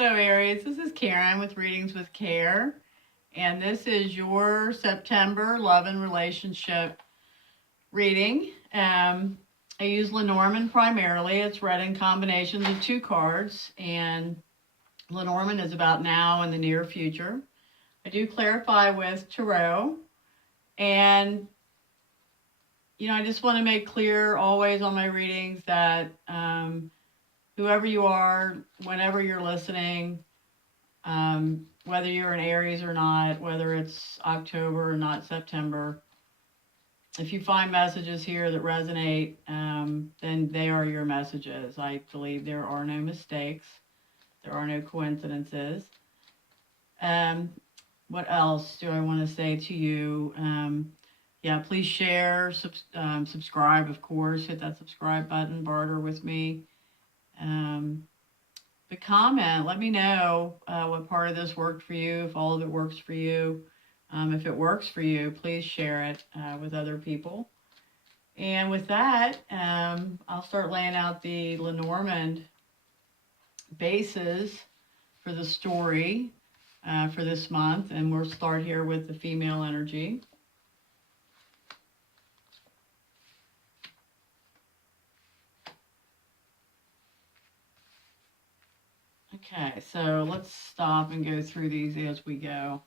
Hello, Aries. This is Karen with Readings with Care, and this is your September love and relationship reading. I use Lenormand primarily. It's read in combinations of 2 cards, and Lenormand is about now and the near future. I do clarify with Tarot, and I just want to make clear always on my readings that whoever you are, whenever you're listening, whether you're an Aries or not, whether it's October or not September, if you find messages here that resonate, then they are your messages. I believe there are no mistakes. There are no coincidences. What else do I want to say to you? Please share, subscribe, of course. Hit that subscribe button, barter with me. But comment, let me know what part of this worked for you, if all of it works for you. If it works for you, please share it with other people. And with that, I'll start laying out the Lenormand bases for the story for this month. And we'll start here with the female energy. Okay, so let's stop and go through these as we go.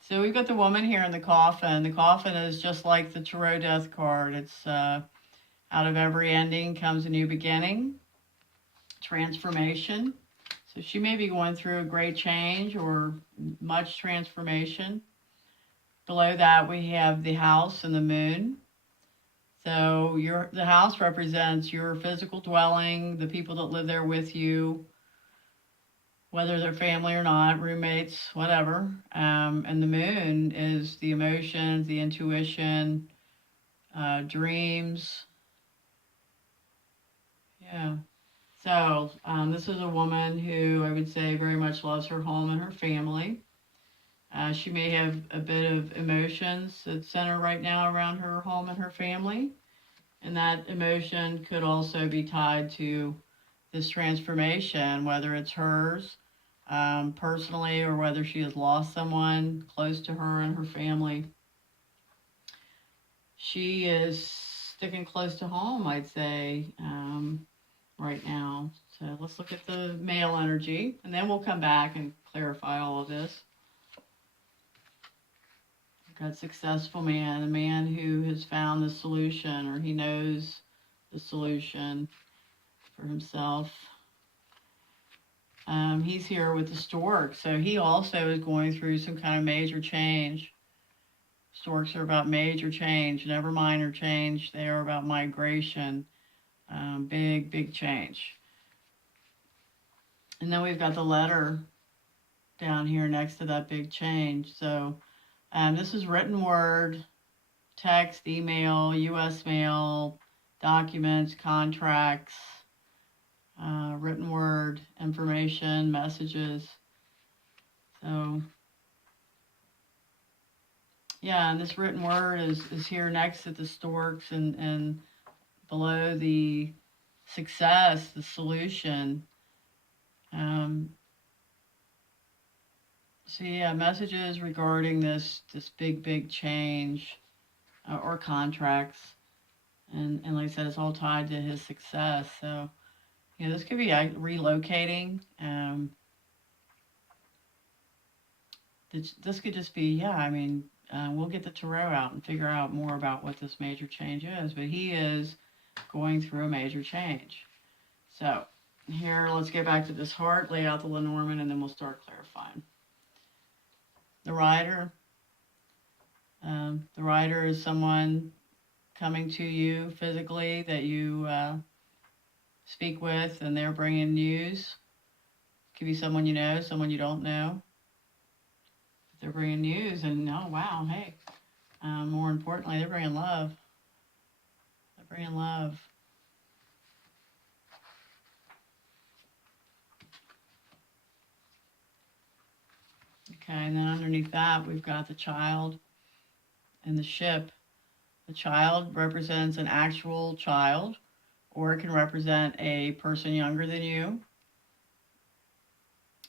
So we've got the woman here in the coffin. The coffin is just like the Tarot Death card. It's out of every ending comes a new beginning, transformation. So she may be going through a great change or much transformation. Below that we have the house and the moon. So the house represents your physical dwelling, the people that live there with you, whether they're family or not, roommates, whatever. And the moon is the emotions, the intuition, dreams. Yeah. So this is a woman who I would say very much loves her home and her family. She may have a bit of emotions that center right now around her home and her family. And that emotion could also be tied to this transformation, whether it's hers personally or whether she has lost someone close to her and her family. She is sticking close to home, I'd say, right now. So let's look at the male energy, and then we'll come back and clarify all of this. We've got successful man, a man who has found the solution, or he knows the solution for himself. He's here with the stork, so he also is going through some kind of major change. Storks are about major change, never minor change. They are about migration, big change. And then we've got the letter down here next to that big change. So this is written word, text, email, U.S. mail, documents, contracts, written word, information, messages. So, yeah, and this written word is here next to the storks and below the success, the solution. So yeah, messages regarding this big change or contracts. And like I said, it's all tied to his success. So, this could be relocating. This could just be, we'll get the tarot out and figure out more about what this major change is. But he is going through a major change. So here, let's get back to this heart, lay out the Lenormand, and then we'll start clarifying. The rider. The rider is someone coming to you physically that you speak with, and they're bringing news. Could be someone you know, someone you don't know. They're bringing news, and oh wow, hey. More importantly, they're bringing love. They're bringing love. Okay, and then underneath that, we've got the child and the ship. The child represents an actual child, or it can represent a person younger than you.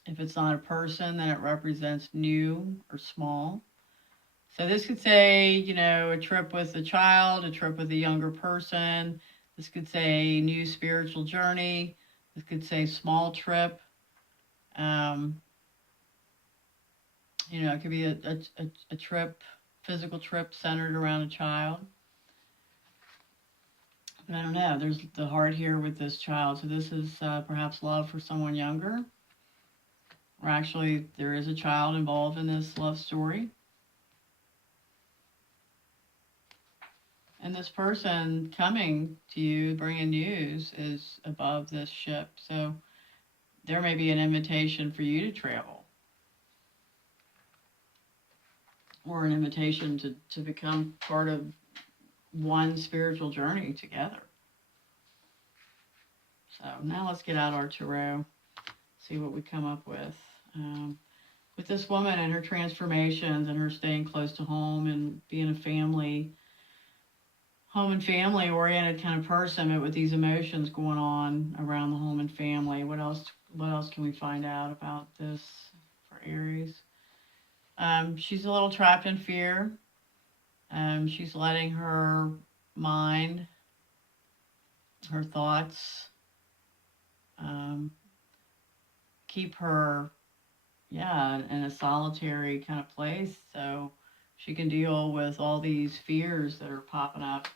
If it's not a person, then it represents new or small. So this could say, a trip with a child, a trip with a younger person. This could say new spiritual journey. This could say small trip. It could be a trip, physical trip centered around a child. But I don't know. There's the heart here with this child. So this is perhaps love for someone younger. Or actually, there is a child involved in this love story. And this person coming to you, bringing news, is above this ship. So there may be an invitation for you to travel. Or an invitation to become part of one spiritual journey together. So now let's get out our tarot, see what we come up with. With this woman and her transformations and her staying close to home and being a home and family oriented kind of person, but with these emotions going on around the home and family. What else can we find out about this for Aries? She's a little trapped in fear. She's letting her mind, her thoughts, keep her, in a solitary kind of place, so she can deal with all these fears that are popping up.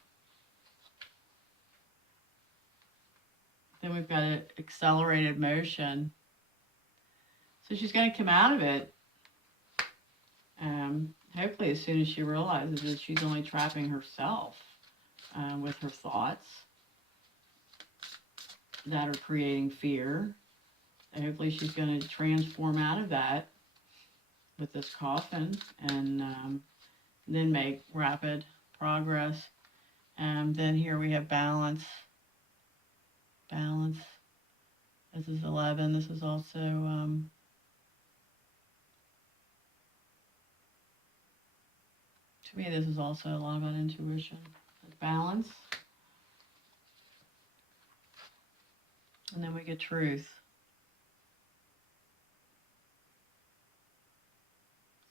Then we've got an accelerated motion. So she's going to come out of it, hopefully as soon as she realizes that she's only trapping herself with her thoughts that are creating fear. And hopefully she's going to transform out of that with this coffin and then make rapid progress. And then here we have balance. Balance. This is 11. This is also to me, this is also a lot about intuition. Balance. And then we get truth.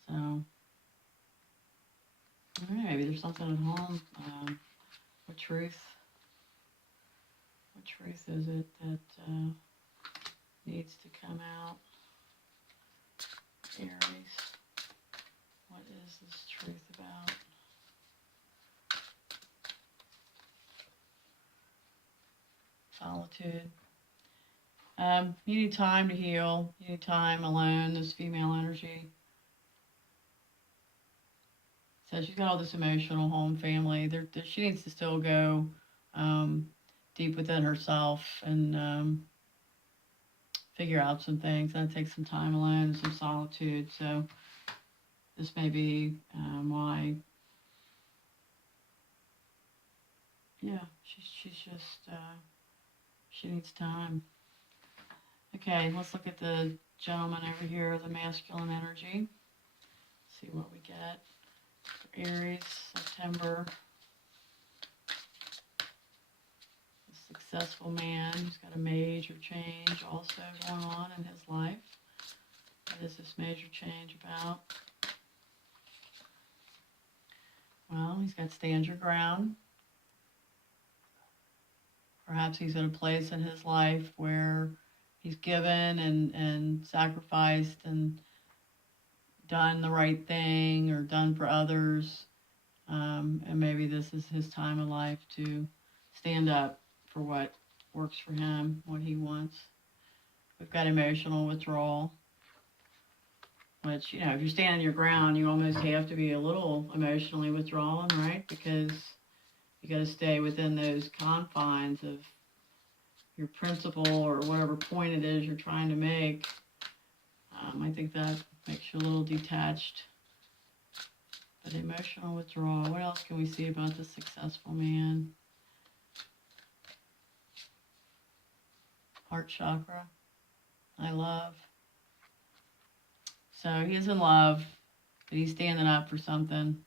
So, maybe there's something at home. What truth is it that needs to come out? Aries, what is this truth about? Solitude. You need time to heal. You need time alone, this female energy. So she's got all this emotional home family. She needs to still go deep within herself and figure out some things. That takes some time alone, some solitude. So this may be why, she's just, she needs time. Okay, let's look at the gentleman over here, the masculine energy. See what we get. Aries, September. A successful man who's got a major change also going on in his life. What is this major change about? Well, he's got stand your ground. Perhaps he's in a place in his life where he's given and sacrificed and done the right thing or done for others. And maybe this is his time of life to stand up for what works for him, what he wants. We've got emotional withdrawal, which, if you're standing your ground, you almost have to be a little emotionally withdrawing, right? Because you got to stay within those confines of your principle or whatever point it is you're trying to make. I think that makes you a little detached. But emotional withdrawal. What else can we see about the successful man? Heart chakra. I love. So he is in love, but he's standing up for something.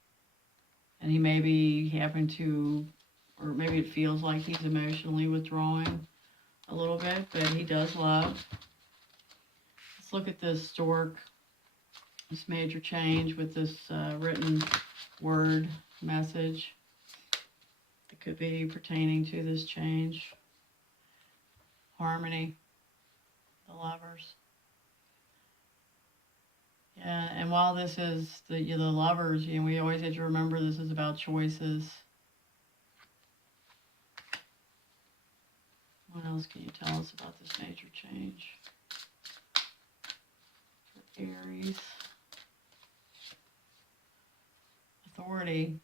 And he may be having to, or maybe it feels like he's emotionally withdrawing a little bit, but he does love. Let's look at this stork, this major change with this written word message that could be pertaining to this change. Harmony, the Lovers. Yeah, and while this is the Lovers, we always have to remember this is about choices. What else can you tell us about this major change for Aries? Authority.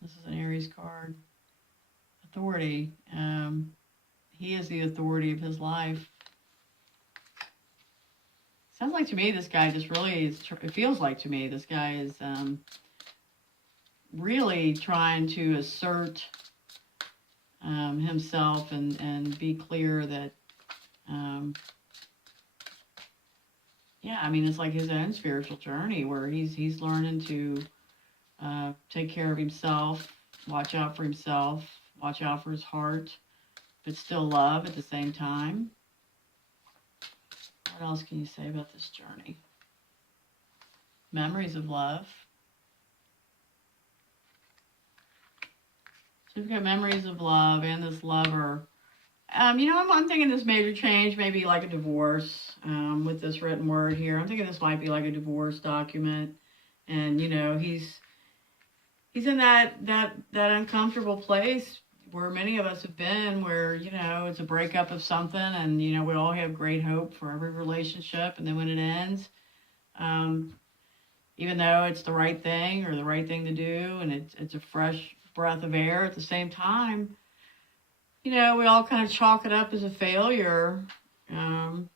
This is an Aries card. Authority. He is the authority of his life. Sounds like to me this guy just really is, it feels like to me this guy is really trying to assert himself and be clear that, yeah, I mean, it's like his own spiritual journey where he's learning to take care of himself, watch out for himself, watch out for his heart, but still love at the same time. What else can you say about this journey? Memories of love. So we've got memories of love and this lover. I'm thinking this major change may be like a divorce with this written word here. I'm thinking this might be like a divorce document. And, he's in that uncomfortable place where many of us have been where, it's a breakup of something and, we all have great hope for every relationship. And then when it ends, even though it's the right thing or the right thing to do and it's a fresh breath of air at the same time, we all kind of chalk it up as a failure. And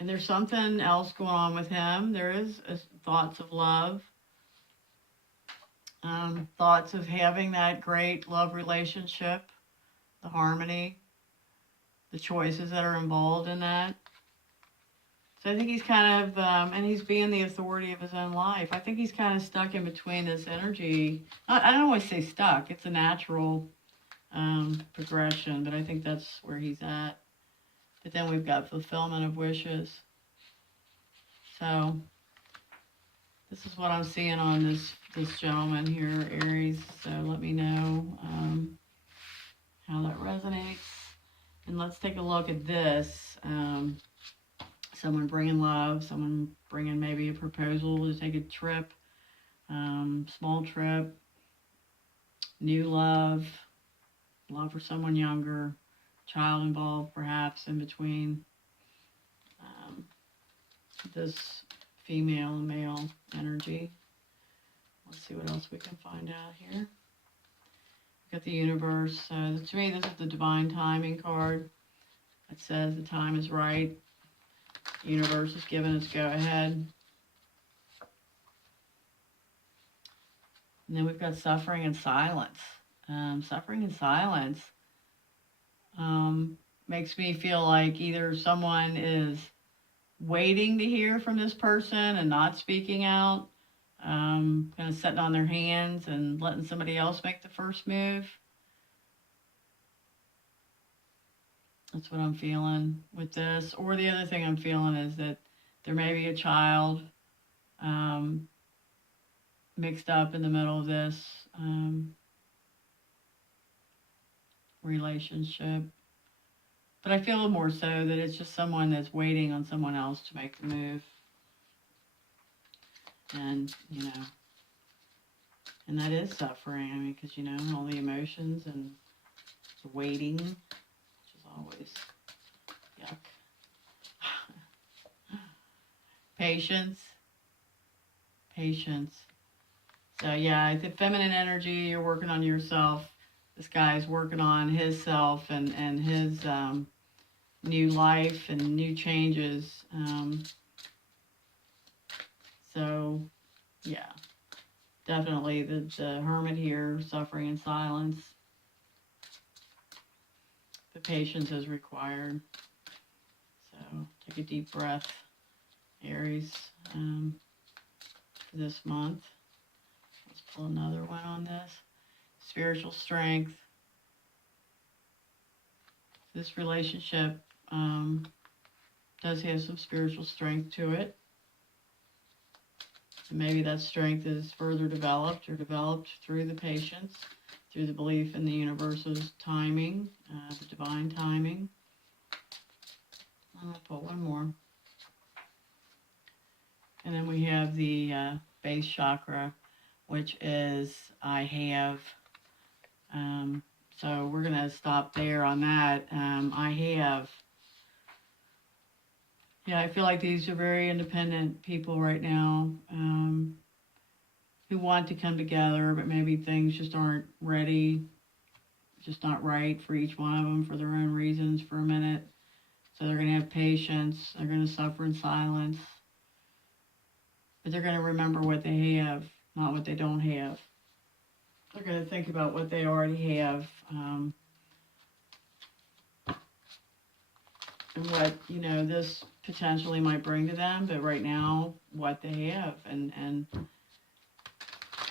there's something else going on with him. There is thoughts of love. Thoughts of having that great love relationship, the harmony, the choices that are involved in that. So I think he's kind of, and he's being the authority of his own life. I think he's kind of stuck in between this energy. I don't always say stuck. It's a natural progression, but I think that's where he's at. But then we've got fulfillment of wishes. So this is what I'm seeing on this gentleman here, Aries. So let me know how that resonates. And let's take a look at this. Someone bringing love, someone bringing maybe a proposal to take a trip, small trip, new love for someone younger, child involved perhaps in between this female and male energy. Let's see what else we can find out here. We've got the universe. To me, this is the divine timing card. It says the time is right. The universe is giving its go-ahead. And then we've got suffering and silence. Suffering and silence makes me feel like either someone is waiting to hear from this person and not speaking out, kind of sitting on their hands and letting somebody else make the first move. That's what I'm feeling with this. Or the other thing I'm feeling is that there may be a child mixed up in the middle of this relationship. But I feel more so that it's just someone that's waiting on someone else to make the move. And, and that is suffering. I mean, because, all the emotions and the waiting, which is always yuck. Patience. So, yeah, the feminine energy, you're working on yourself. This guy's working on his self and his new life and new changes. So, yeah, definitely the hermit here, suffering in silence. The patience is required. So, take a deep breath, Aries, for this month. Let's pull another one on this. Spiritual strength. This relationship does have some spiritual strength to it. And maybe that strength is further developed or developed through the patience, through the belief in the universe's timing, the divine timing. I'm going to pull one more. And then we have the base chakra, which is I have. So we're going to stop there on that. I have. Yeah, I feel like these are very independent people right now who want to come together, but maybe things just aren't ready, just not right for each one of them for their own reasons for a minute. So they're going to have patience. They're going to suffer in silence. But they're going to remember what they have, not what they don't have. They're going to think about what they already have and what, this potentially might bring to them. But right now, what they have. And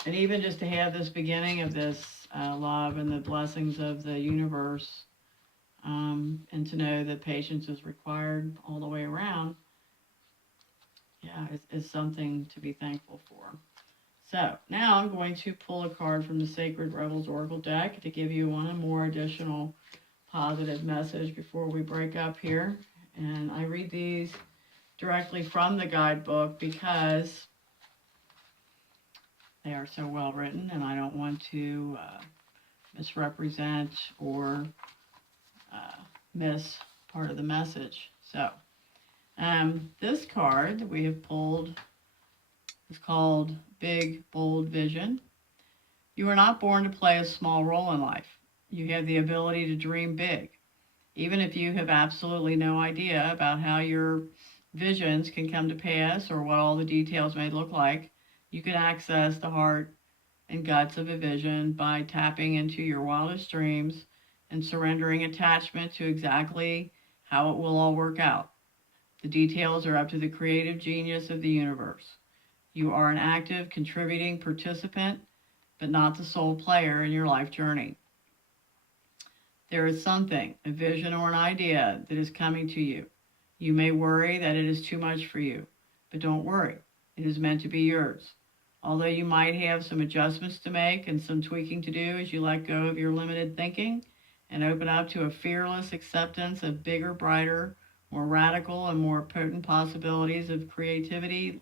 even just to have this beginning of this love and the blessings of the universe, and to know that patience is required all the way around, is something to be thankful for. So now I'm going to pull a card from the Sacred Rebels Oracle deck to give you one more additional positive message before we break up here. And I read these directly from the guidebook because they are so well written, and I don't want to misrepresent or miss part of the message. So this card that we have pulled is called Big Bold Vision. You are not born to play a small role in life. You have the ability to dream big. Even if you have absolutely no idea about how your visions can come to pass or what all the details may look like, you can access the heart and guts of a vision by tapping into your wildest dreams and surrendering attachment to exactly how it will all work out. The details are up to the creative genius of the universe. You are an active, contributing participant, but not the sole player in your life journey. There is something, a vision or an idea, that is coming to you. You may worry that it is too much for you, but don't worry. It is meant to be yours. Although you might have some adjustments to make and some tweaking to do as you let go of your limited thinking and open up to a fearless acceptance of bigger, brighter, more radical, and more potent possibilities of creatively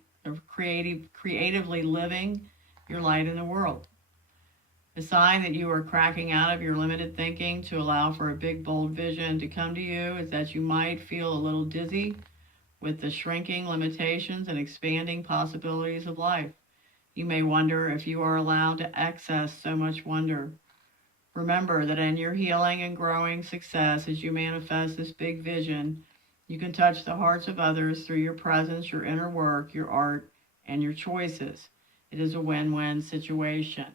living your light in the world. A sign that you are cracking out of your limited thinking to allow for a big, bold vision to come to you is that you might feel a little dizzy with the shrinking limitations and expanding possibilities of life. You may wonder if you are allowed to access so much wonder. Remember that in your healing and growing success as you manifest this big vision, you can touch the hearts of others through your presence, your inner work, your art, and your choices. It is a win-win situation.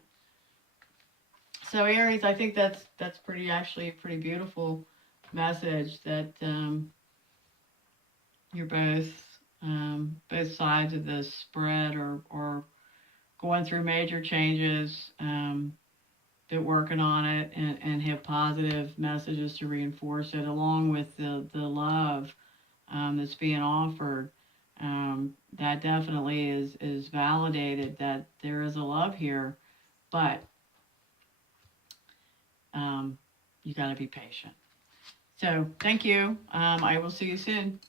So Aries, I think that's actually a pretty beautiful message that you're both sides of this spread or going through major changes, but working on it and have positive messages to reinforce it, along with the love that's being offered. That definitely is validated that there is a love here, but you got to be patient. So thank you. I will see you soon.